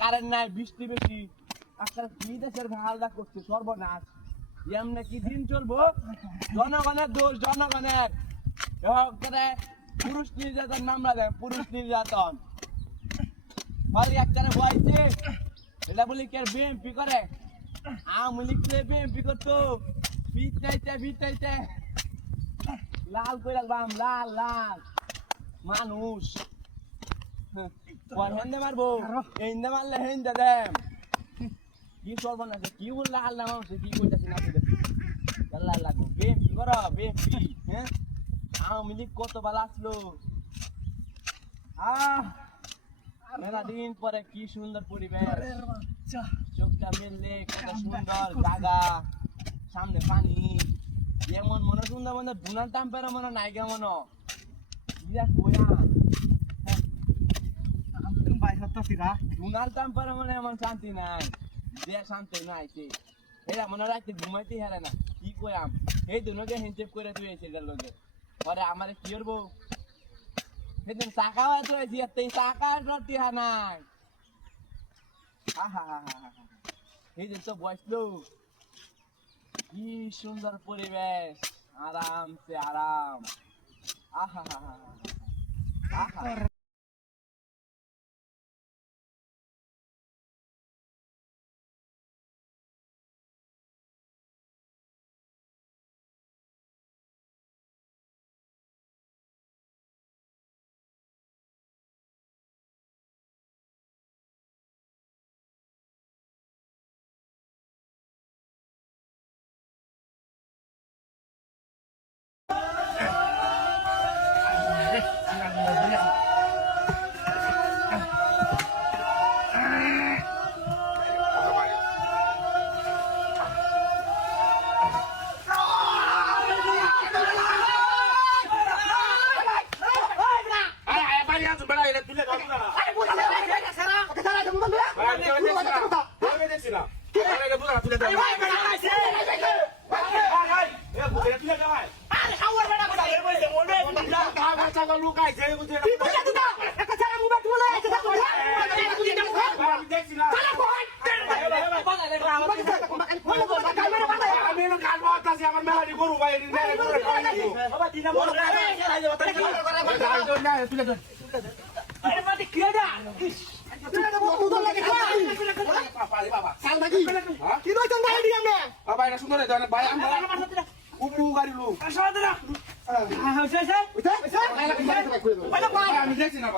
Current নাই, বৃষ্টি বেশি, কি দেশের হালদা করছে সর্বনাশ। এমনি কি দিন চলবো? জনগণের দোষ, জনগণের। পুরুষ নির্যাতন মামলা দেয়, পুরুষ নির্যাতন। একটা বলছে এটা বলি কে বিএমপি করে, আওয়ামী লীগ বিএমপি করতো, পিটাইতে লাল করে রাখবাম, লাল লাল মানুষ হেন্দে মারবো, হেন্দে মারলে হেন্দে দেম। কি চলবো না, কি বললে আল্লাহ মানুষ কি করতেছি না আল্লাহ লাগবে। বিএমপি করো, বিএমপি। হ্যাঁ, আওয়ামী লীগ কত ভালো আসলো। মেলা দিন পরে কি সুন্দর পরিবেশ, চোখটা মেললে কত সুন্দর জায়গা, সামনে পানি, এমন মনে সুন্দর মনে ডোনাল্ড ট্রাম্পের মনে নাই কেমন ডোনাল্ড ট্রাম্পের মনে এমন শান্তি নাই, যে শান্তি নাই এরা মনে রাখতে ঘুমাইতে হারে না। কি কইয়াম, এই দুনোকে হিনচেপ করে তুইছে এটার লোকে পরে আমারে কি করবো। সেদিন টাকা হয়েছে, টাকা রটি নাই। এই যে তো বসলো, কি সুন্দর পরিবেশ, আরামসে আরাম। আহা হা হা আহা। আরে বুঝা তুলে দাও ভাই ভাই এ বুঝে তুলে দাও ভাই আরে খাওয়ার বেটা কথা এর মধ্যে বলবে কা বাচ্চা গো লুকাইছে বুঝে তুই বুঝা দিদা একটা ছেলে মুভে তুলে আছে দেখো আমি দেখছি না চলো কোন আমি না কাল বাতাসি আমার মেলাডি গরু ভাই বাবা দিনা বল তুলে দাও আরে বাবা কি এটা তুলে দাও মুদল লাগে বাবা সাল ভাই কি দইছেন ভাই দি আমরা বাবা এটা সুন্দর এটা ভাই আমরা উপকারী লোক আমি দেখছি না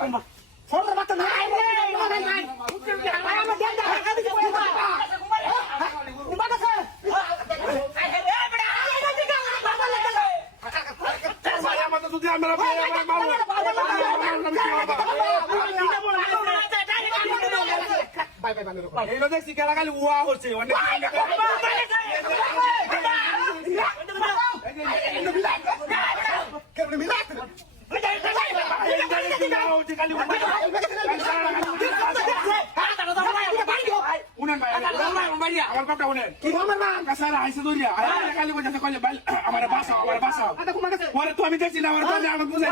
ভাই আমার তো যদি আমরা এইটা দেখছি কেলা খালি উয়া হচ্ছে অনেক আমার বাপটা উনেন কাছারা আইসে দরিয়া খালি বোঝাতে কইলে আমার বাসাও পরে তো আমি দেখছি না আমার বুঝাই